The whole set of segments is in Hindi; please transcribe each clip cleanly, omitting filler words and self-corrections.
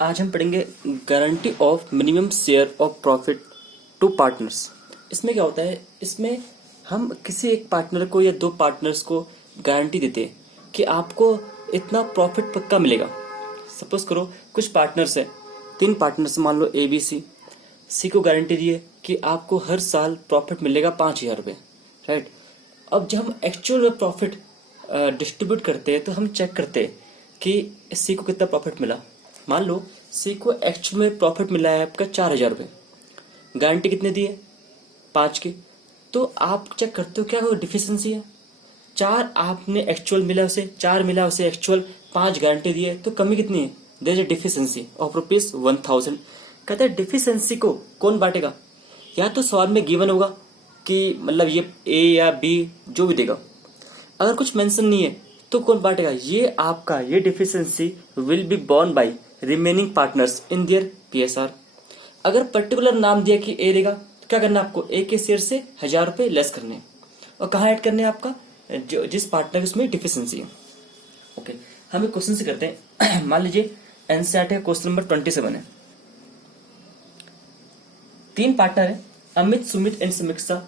आज हम पढ़ेंगे guarantee of minimum share of profit to partners. इसमें क्या होता है, इसमें हम किसी एक पार्टनर को या दो पार्टनर्स को गारंटी देते हैं कि आपको इतना प्रॉफिट पक्का मिलेगा। सपोज करो कुछ पार्टनर्स है, 3 पार्टनर्स मान लो ए बी सी को गारंटी दी है कि आपको हर साल प्रॉफिट मिलेगा 5,000 रुपये, राइट। अब जब हम एक्चुअल प्रॉफिट डिस्ट्रीब्यूट करते हैं तो हम चेक करते हैं कि सी को कितना प्रॉफिट मिला। मान लो सी को एक्चुअल में प्रॉफिट मिला है आपका 4,000 रुपये, गारंटी कितने दी है 5 की। तो आप चेक करते हो क्या कोई डिफिशिएंसी है। 4 आपने एक्चुअल मिला उसे, 4 मिला उसे एक्चुअल, 5 गारंटी दी है, तो कमी कितनी है, there is a deficiency of ₹1,000। कहते हैं डिफिशिएंसी को कौन बांटेगा, या तो सवाल में गिवन होगा कि मतलब ये ए या बी जो भी देगा, अगर कुछ मेंशन नहीं है तो कौन बांटेगा, ये आपका ये deficiency will be borne by remaining partners in their PSR। अगर पर्टिकुलर नाम दिया कि ए देगा तो क्या करना है आपको, ए के शेयर से 1,000 रुपये लेस करने और कहाँ ऐड करने हैं आपका, जो जिस पार्टनर की उसमें डिफिशिएंसी है। ओके, हम एक क्वेश्चन से करते हैं। मान लीजिए एनसीईआरटी का क्वेश्चन नंबर 27 है। 3 पार्टनर है, अमित, सुमित एंड समीक्षा।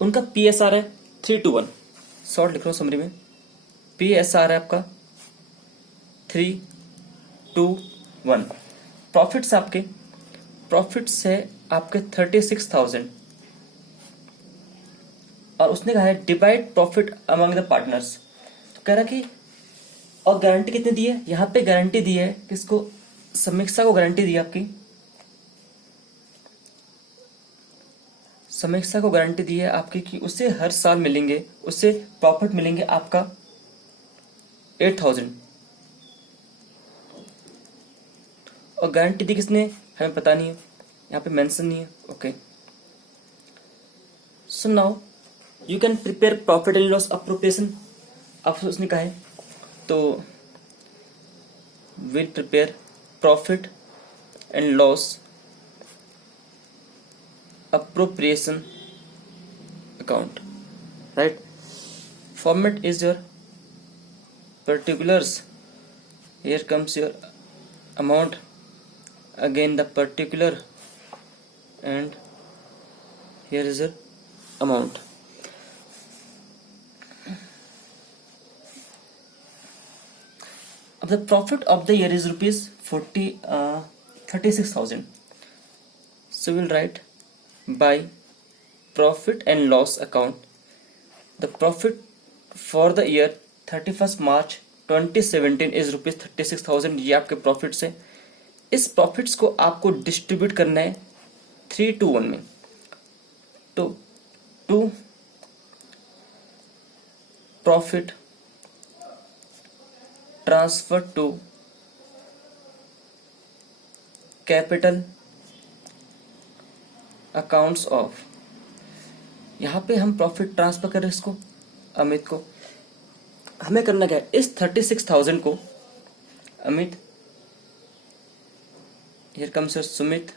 उनका PSR है 3:1। शॉर्ट लिख रहा हूँ समरी में। PSR है आपका 3:1। प्रॉफिट्स आपके, प्रॉफिट्स है आपके 36,000 और उसने कहा है divide profit among the partners. तो कह रहा कि और गारंटी कितनी दी है, यहाँ पे गारंटी दी है किसको, समीक्षा को गारंटी दी है आपकी, समीक्षा को गारंटी दी है आपकी कि उसे हर साल मिलेंगे, उसे प्रॉफिट मिलेंगे आपका 8,000। और गारंटी दी किसने, हमें पता नहीं है, यहाँ पे मेंशन नहीं है। Okay, so now you can prepare profit and loss appropriation. अब उसने कहा है तो will prepare profit and loss appropriation account, right? Format is your particulars. Here comes your amount, again the particular, and here is your amount. The profit of the year is ₹36,000. So we'll write by profit and loss account, the profit for the year 31st March 2017 is ₹36,000। ये आपके प्रॉफिट्स है। इस प्रॉफिट्स को आपको डिस्ट्रीब्यूट करना है 3:1 में। तो to profit transfer to capital accounts of, यहाँ पे हम प्रॉफिट ट्रांसफर करें इसको अमित को। हमें करना क्या है, इस 36,000 को Amit, here comes your Sumit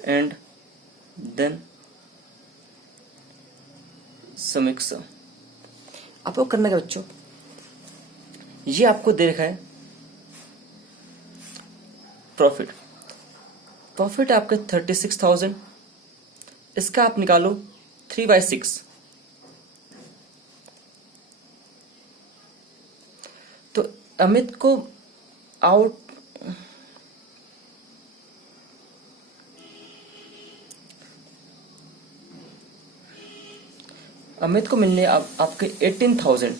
and then Samiksha. आपको करना क्या बच्चों, ये आपको दे रखा है प्रॉफिट, प्रॉफिट आपका 36,000, इसका आप निकालो 3/6। तो अमित को आउट अमित को मिलने आपके 18,000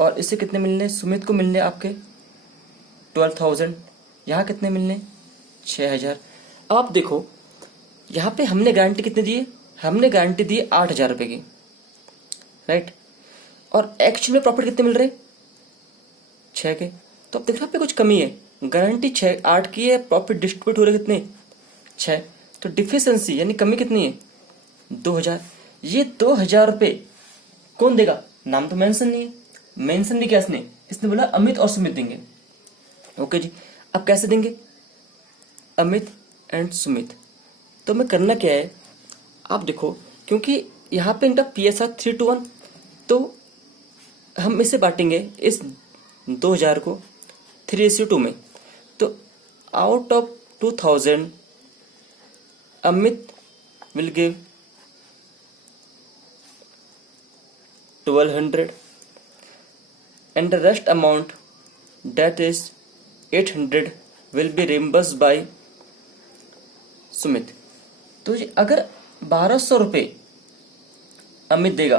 और इसे कितने मिलने, सुमित को मिलने आपके 12,000। यहाँ कितने मिलने 6,000। अब आप देखो यहाँ पे हमने गारंटी कितनी दी है, हमने गारंटी दी है 8,000 रुपये की, राइट। और एक्चुअल में प्रॉफिट कितने मिल रहे 6 के। तो अब देख रहे हो पे कुछ कमी है, गारंटी 8 की है, प्रॉफिट डिस्ट्रीब्यूट हो रहे कितने 6, तो डिफिशिएंसी यानी कमी कितनी है 2,000। ये 2,000 रुपये कौन देगा, नाम तो मेंशन नहीं है, मेंशन भी क्या इसने बोला अमित और सुमित देंगे। ओके जी, अब कैसे देंगे, अमित एंड सुमित। तो मैं करना क्या है, आप देखो क्योंकि यहाँ पे इनका PSR 3:1, तो हम इसे बांटेंगे इस 2,000 को 3:2 में। तो out of 2000 Amit will give 1200 and the rest amount, that is 800, will be reimbursed by Sumit. तो जी अगर 1200 रुपये अमित देगा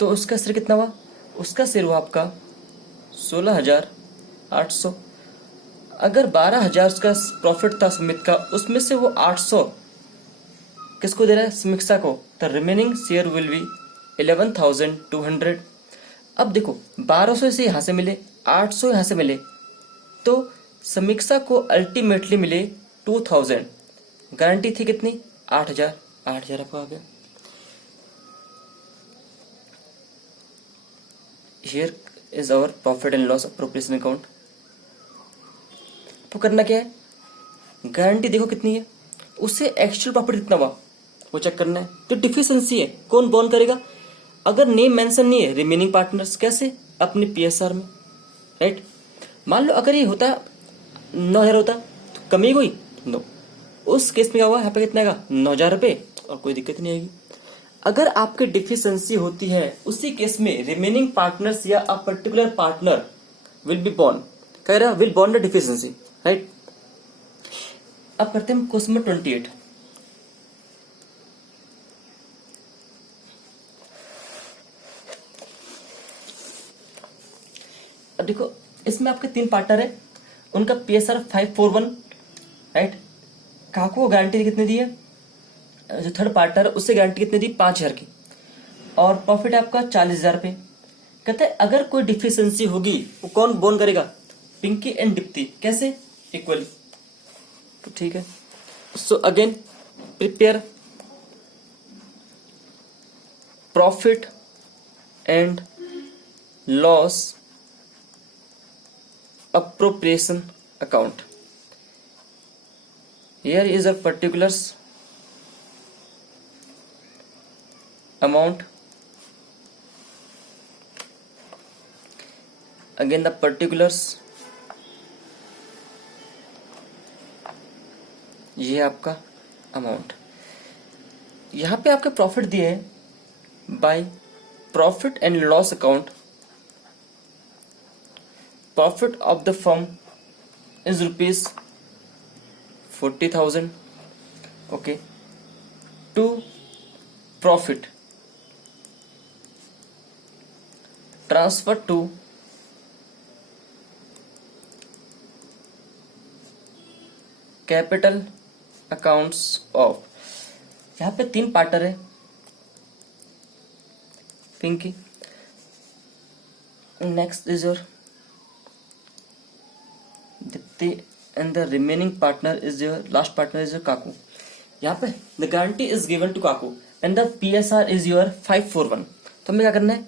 तो उसका शेयर कितना हुआ? उसका शेयर हुआ आपका 16,800। अगर 12,000 उसका प्रॉफिट था सुमित का, उसमें से वो 800 किसको दे रहा है? समीक्षा को। The remaining share will be 11,200। अब देखो 1200 से यहाँ से मिले, 800 यहाँ से मिले, तो समीक्षा को अल्टीमेटली मिले 2000। गारंटी थी कितनी? 8,000। 8,000 आपको आ गया। Here is our profit and loss appropriation account. तो करना क्या है? गारंटी देखो कितनी है, उससे एक्चुअल प्रॉफिट कितना हुआ वो चेक करना है। तो डिफिशिएंसी है, कौन बॉन्ड करेगा? अगर नेम मेंशन नहीं है, रिमेनिंग पार्टनर्स। कैसे? अपने पीएसआर में, राइट। मान लो अगर ये होता 9,000 होता तो कमी हुई? नो। उस केस में क्या हुआ? यहाँ पे कितना आएगा? 9,000 रुपये, और कोई दिक्कत नहीं आएगी। अगर आपकी डिफिशिएंसी होती है, उसी केस में रिमेनिंग पार्टनर्स या a particular partner will be bond, कह रहा will bond the deficiency, right. अब करते हैं क्वेश्चन नंबर 28। अब देखो इसमें आपके 3 पार्टनर है, उनका पीएसआर 541, राइट। काको को गारंटी कितनी दी है? जो थर्ड पार्टनर है उससे गारंटी कितनी दी? 5,000 की, और प्रॉफिट है आपका 40,000 रुपये। कहते हैं अगर कोई डिफिशिएंसी होगी वो कौन बॉन्ड करेगा? पिंकी एंड दीप्ति। कैसे? इक्वली। तो ठीक है। So again prepare profit and loss appropriation account. Here is a particulars amount. Again the particulars, ये आपका अमाउंट। यहाँ पे आपके प्रॉफिट दिए हैं by profit and loss account. Profit of the firm is rupees 40,000. Okay. To profit transfer to capital accounts of, यहाँ पे 3 पार्टनर है, Pinki, next is your Deepti, and the remaining partner is your last partner is your काकू। यहाँ पे the guarantee is given to Kaku and the PSR is your 541। तो हमें क्या करना है?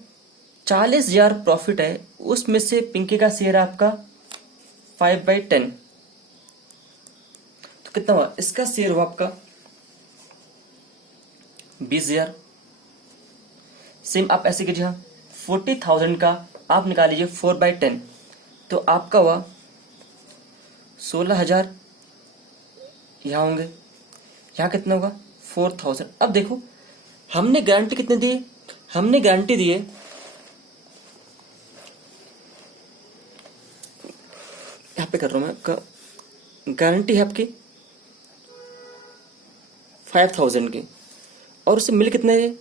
40,000 प्रॉफिट है, उसमें से पिंकी का शेयर है आपका 5/10। तो कितना हुआ? इसका शेयर हुआ आपका 20,000। सेम आप ऐसे कीजिए, 40,000 का आप निकालिए 4/10, तो आपका हुआ 16,000। यहाँ होंगे, यहाँ कितना होगा? 4,000। अब देखो हमने गारंटी कितने दी? हमने गारंटी दी है, यहाँ पे कर रहा हूं मैं, गारंटी है आपकी 5,000 की, और उससे मिल कितने है?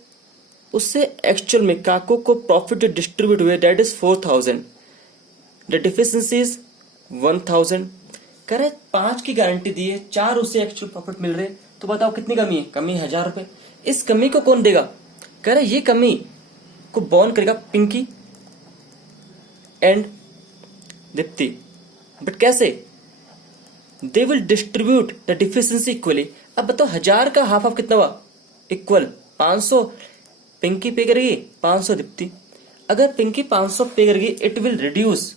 उससे एक्चुअल में काको को प्रॉफिट जो डिस्ट्रीब्यूट हुए that is 4,000। The deficiency is 1,000। कह रहे 5 की गारंटी दी है, 4 उसे एक्चुअल प्रॉफिट मिल रहे, तो बताओ कितनी कमी है? कमी 1,000 रुपए। इस कमी को कौन देगा? कह रहे ये कमी को बॉन्ड करेगा पिंकी एंड दीप्ति। बट कैसे? They will distribute the deficiency equally. अब बताओ 1,000 का हाफ ऑफ कितना हुआ? इक्वल 500 पिंकी पे करेगी, 500 दीप्ति। अगर पिंकी 500 पे करेगी, it will reduce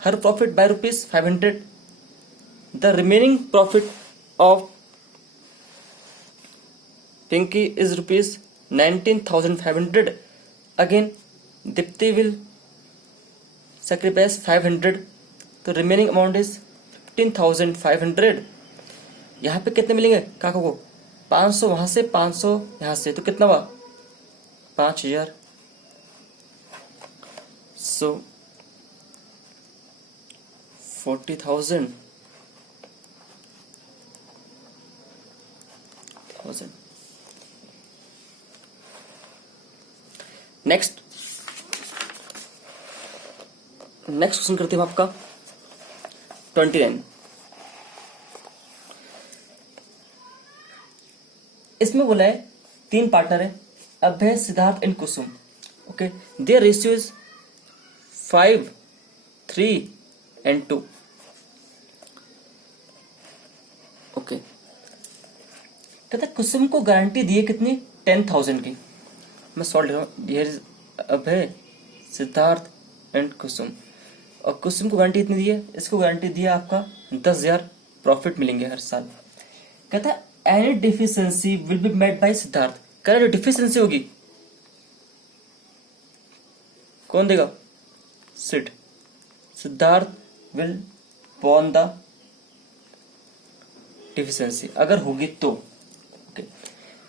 her profit by rupees 500. The remaining profit of Pinky is rupees 19,500. Again, Dipti will sacrifice 500, तो रिमेनिंग अमाउंट इज 15,500। यहाँ पे कितने मिलेंगे काका को? 500 वहां से, 500 यहाँ से, तो कितना हुआ? 5,000। सो 40,000 नेक्स्ट क्वेश्चन करते हैं हम आपका 29। इसमें बोला है 3 पार्टनर है, Abhay, Siddharth and Kusum. Okay, there ratio is 5, 3 and 2। Okay, कहता कुसुम को गारंटी दी है कितनी? 10,000 की। मैं सॉल्व लिख रहा हूँ, here is Abhay, Siddharth and Kusum. और कुसुम को गारंटी कितनी दी है? इसको गारंटी दी है आपका 10,000 प्रॉफिट मिलेंगे हर साल। कहता है any deficiency will be made by Siddharth. कह रहा जो डिफिशियंसी होगी कौन देगा? Siddharth will born the deficiency, अगर होगी तो। ओके,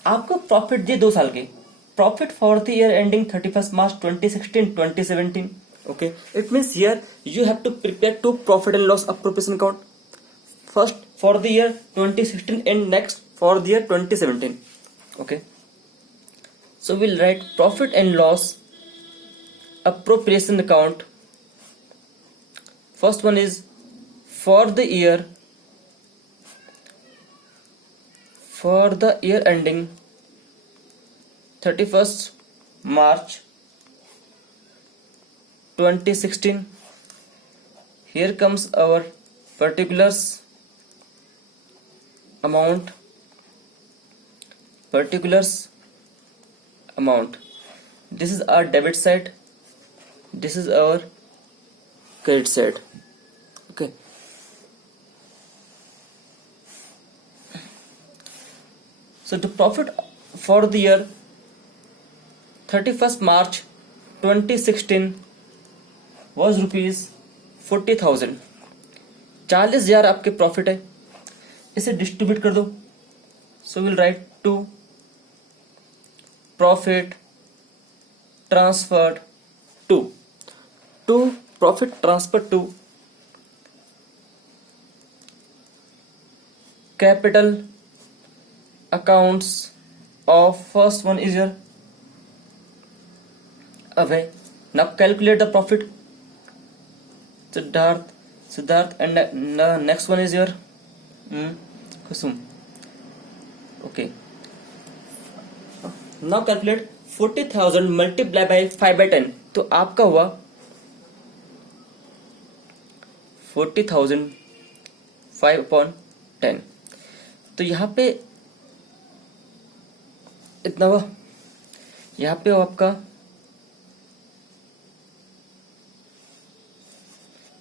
आपको प्रॉफिट दिए 2 साल के, profit for the year ending 31 March 2016-2017। Okay, it means here you have to prepare 2 profit and loss appropriation account, first for the year 2016 and next for the year 2017. Okay, so we'll write profit and loss appropriation account. First one is for the year ending 31st March 2016. Here comes our particulars amount. This is our debit side, this is our credit side. Okay, so the profit for the year 31st March 2016 was rupees 40,000। 40,000 आपके प्रॉफिट है, इसे डिस्ट्रीब्यूट कर दो। So will write to profit transferred to profit transfer to capital accounts of first one is your Abhay. Now calculate the profit Siddharth and next one is your Kusum. Okay, now calculate 40,000 multiply by 5/10, तो आपका हुआ 40,000 5/10। तो यहाँ पे इतना हुआ, यहाँ पे हो आपका,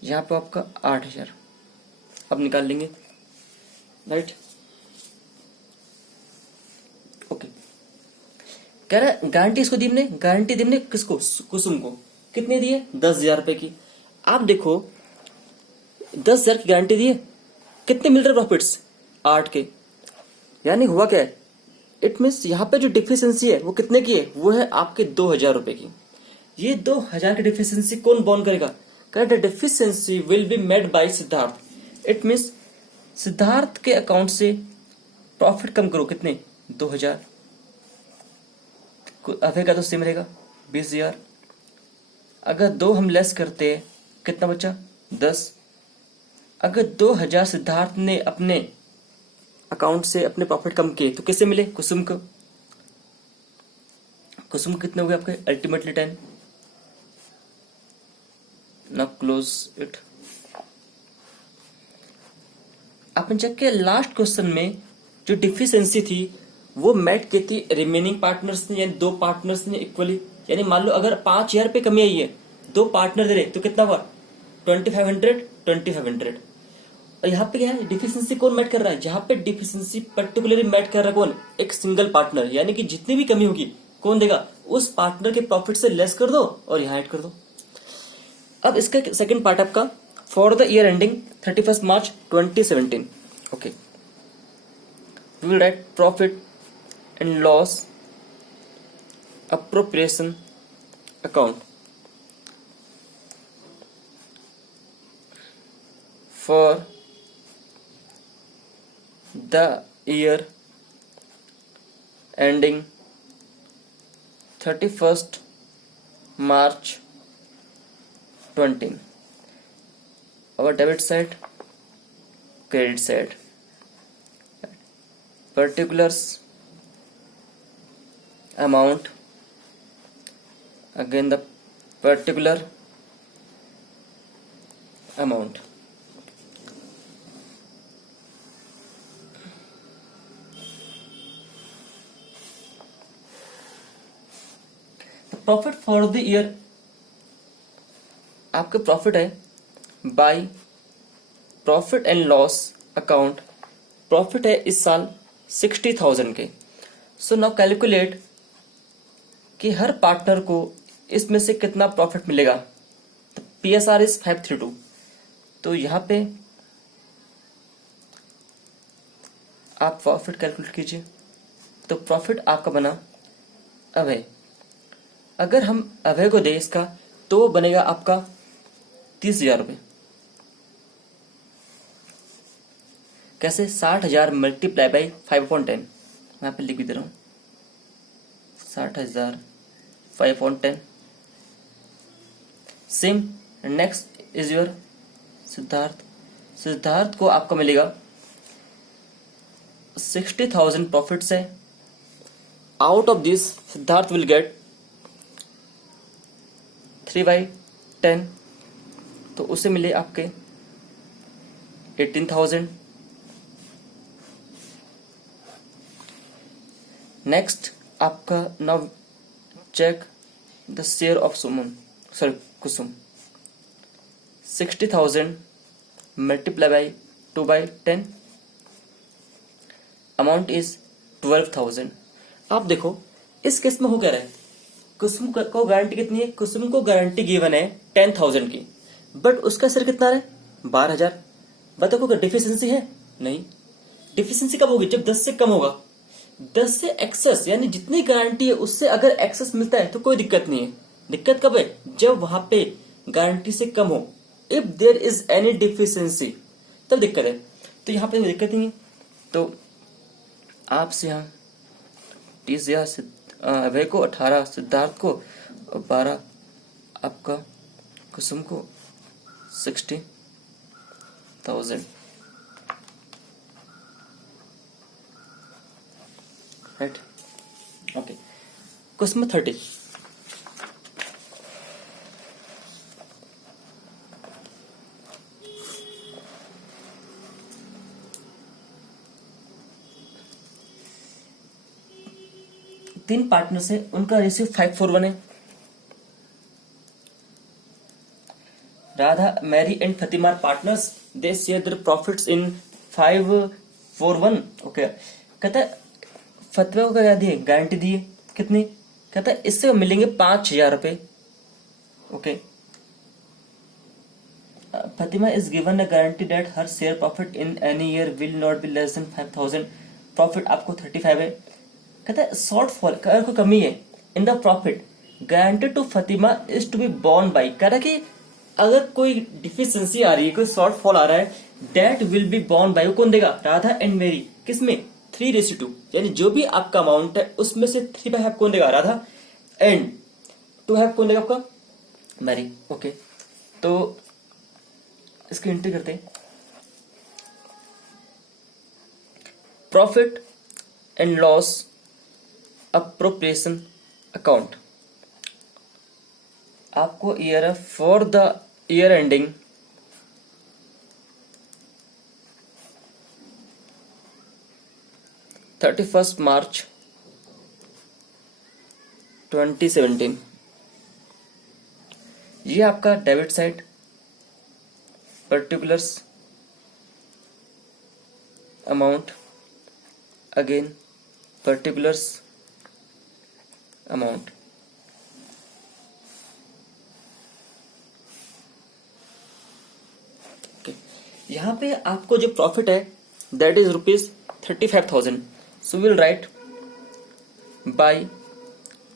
यहाँ पे आपका 8,000। अब निकाल लेंगे, राइट। ओके, कह रहा है गारंटी इसको दी हमने, गारंटी दी हमने किसको? कुसुम को। कितने दिए? 10,000 रुपए की। आप देखो 10,000 की गारंटी दी है, कितने मिल रहे प्रॉफिट्स? 8 के। यानी हुआ क्या है? इट मीन्स यहाँ पे जो डिफिशियंसी है वो कितने की है? वो है आपके 2,000 रुपए की। ये 2,000 की डिफिशियंसी कौन बॉर्न करेगा? Correct, deficiency will be made by Siddharth. It means Siddharth के अकाउंट से प्रॉफिट कम करो, कितने? 2,000। अभय का तो सेम रहेगा 20,000। अगर 2 हम लेस करते हैं कितना बचा? 10। अगर 2,000 सिद्धार्थ ने अपने अकाउंट से अपने प्रॉफिट कम किए तो किससे मिले? कुसुम को। कुसुम कितने हो गए आपके? अल्टीमेटली 10। Now close it. अपन चेक किया लास्ट क्वेश्चन में जो डिफिशियंसी थी वो मेट की थी रिमेनिंग पार्टनर्स ने, यानी 2 पार्टनर्स ने इक्वली। यानी मान लो अगर 5,000 पे कमी आई है, 2 पार्टनर दे रहे तो कितना हुआ? 2,500। और यहाँ पे क्या है? डिफिशियंसी कौन मेट कर रहा है? जहां पे डिफिशियंसी पर्टिकुलरली मेट कर रहा है कौन? एक सिंगल पार्टनर। यानी कि जितनी भी कमी होगी कौन देगा? उस पार्टनर के प्रॉफिट से लेस कर दो और यहाँ ऐड कर दो। अब इसका सेकंड पार्ट आपका for the year ending 31 March 2017. Okay, we will write profit and loss appropriation account for the year ending 31st March 20. Our debit side, credit side, particulars, amount, again the particular amount. The profit for the year, आपके प्रॉफिट है by profit and loss account. Profit है इस साल 60,000 के. सो नाउ कैलकुलेट कि हर पार्टनर को इसमें से कितना प्रॉफिट मिलेगा. तो PSR इज 532. तो यहाँ पे आप प्रॉफिट कैलकुलेट कीजिए. तो प्रॉफिट आपका बना अभय. अगर हम अभय को दे इसका तो वो बनेगा आपका 30,000 रुपये. कैसे? 60,000 मल्टीप्लाई बाई 5/10. मैं यहाँ पे लिख भी दे रहा हूँ 60,000 5/10. Same. Next is your Siddharth. Siddharth को आपका मिलेगा 60,000 प्रॉफिट से. Out of this Siddharth will get 3/10. तो उसे मिले आपके 18,000. नेक्स्ट आपका now check the share of Kusum. 60,000 multiply by 2/10. Amount is 12,000. आप देखो इस केस में हो क्या रहा है. कुसुम को गारंटी कितनी है? कुसुम को गारंटी गिवन है 10,000 की, बट उसका शेयर कितना है? 12,000. बताओ कोई डिफिशियंसी है? नहीं. डिफिशियंसी कब होगी? जब 10 से कम होगा. 10 से एक्सेस यानी जितनी गारंटी है उससे अगर एक्सेस मिलता है तो कोई दिक्कत नहीं है. दिक्कत कब है? जब वहां पे गारंटी से कम हो. If there is any deficiency तब दिक्कत है. तो यहाँ पे दिक्कत नहीं है. तो आपसे यहाँ 30,000 अभय को, 18 सिद्धार्थ को और 12 आपका कुसुम को 60,000. राइट. ओके. क्वेश्चन 30. तीन पार्टनर्स है, उनका रेशियो 5:1 है. Radha, Mary and Fatima partners. They share their profits in 5:1. Okay. कहता है फतिमा को क्या दिए? गारंटी दी है. कितनी? कहता है इससे मिलेंगे 5,000 रुपए. Okay. Fatima is given a guarantee that her share profit in any year will not be less than 5,000. Profit आपको 35 है. कहता है शॉर्टफॉल अगर कोई कमी है in the profit guaranteed to Fatima is to be borne by. कह रहा है कि अगर कोई डिफिशियंसी आ रही है, कोई शॉर्टफॉल आ रहा है, that will be borne by. वो कौन देगा? राधा एंड मेरी. किसमें? 3:2. यानी जो भी आपका अमाउंट है उसमें से 3/2 कौन देगा? राधा. एंड 2/2 कौन देगा आपका? मैरी. ओके. तो इसकी एंट्री करते हैं. Profit and loss appropriation account. आपको ईयर है for the year ending 31 March 2017. ये आपका debit side, particulars, amount, again particulars, amount. यहाँ पे आपको जो प्रॉफिट है that is ₹35,000. So will right by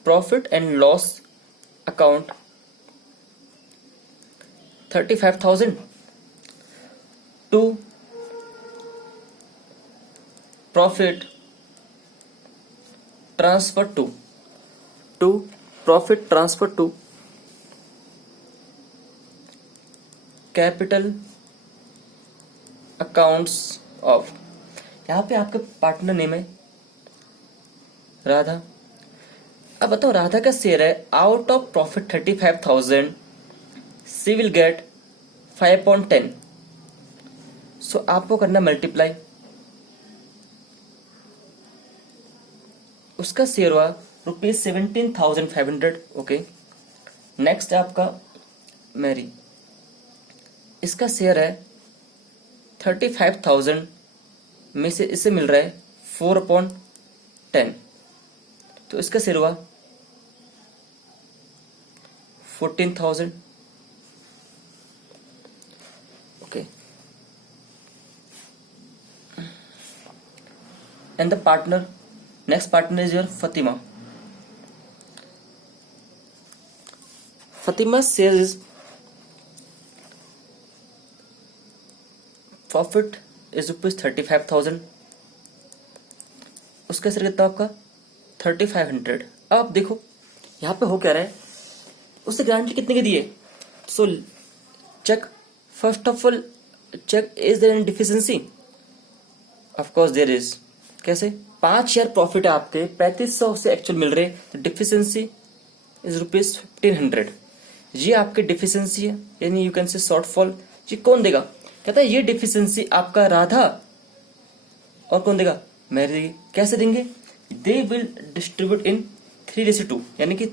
profit and loss account 35,000 to profit transfer to profit transfer to capital accounts of. यहाँ पे आपके पार्टनर नेम है राधा. अब बताओ राधा का शेयर है out of profit 35,000 she will get 5/10. So आपको करना मल्टीप्लाई. उसका शेयर हुआ ₹17,500. ओके. नेक्स्ट है आपका मैरी. इसका शेयर है 35,000 में से इसे मिल रहा है 4/10. तो इसका शेयर हुआ 14,000. Okay. And the partner, next partner is your Fatima. Fatima's share is profit is ₹35,000. उसका शेयर कितना आपका 3,500. अब आप देखो यहाँ पे हो क्या रहा है, उससे गारंटी कितने की दी है. So check first of all check is there any deficiency. Of course there is. कैसे 5 शेयर प्रॉफिट है आपके 3,500 से एक्चुअल मिल रहे, तो डिफिशिएंसी इज ₹1,500. ये आपकी डिफिशिएंसी है, यानी यू कैन से शॉर्टफॉल. ये कौन देगा, कहता है ये डिफिशिएंसी आपका राधा और कौन देगा, मैरी. कैसे देंगे, दे विल डिस्ट्रीब्यूट इन 3:2, यानी कि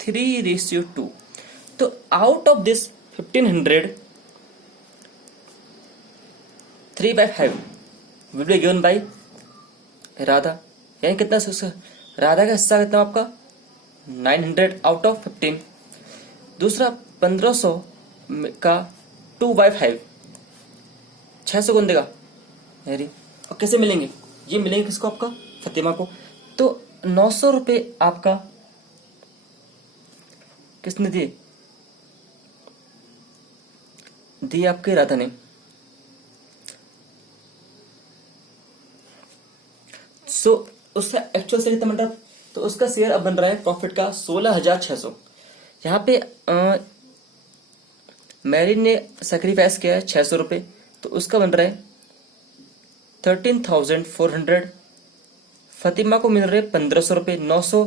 3:2. तो out of this 1,500 3/5 will be given by Radha. यानी कितना राधा का हिस्सा कितना आपका 900 आउट ऑफ 15. दूसरा 1,500 का 2/5 600 कौन देगा, मैरी. और कैसे मिलेंगे, ये मिलेंगे किसको, आपका फतिमा को. तो 900 रुपये आपका किसने दिए आपके राधा ने. सो उसका एक्चुअल शेयर कितना बन रहा है, तो उसका शेयर अब बन रहा है प्रॉफिट का 16,600. यहाँ पे मैरी ने सेक्रीफाइस किया है 600 रुपये, तो उसका बन रहा है 13,400. फतिमा को मिल रहे 1,500 रुपये. 900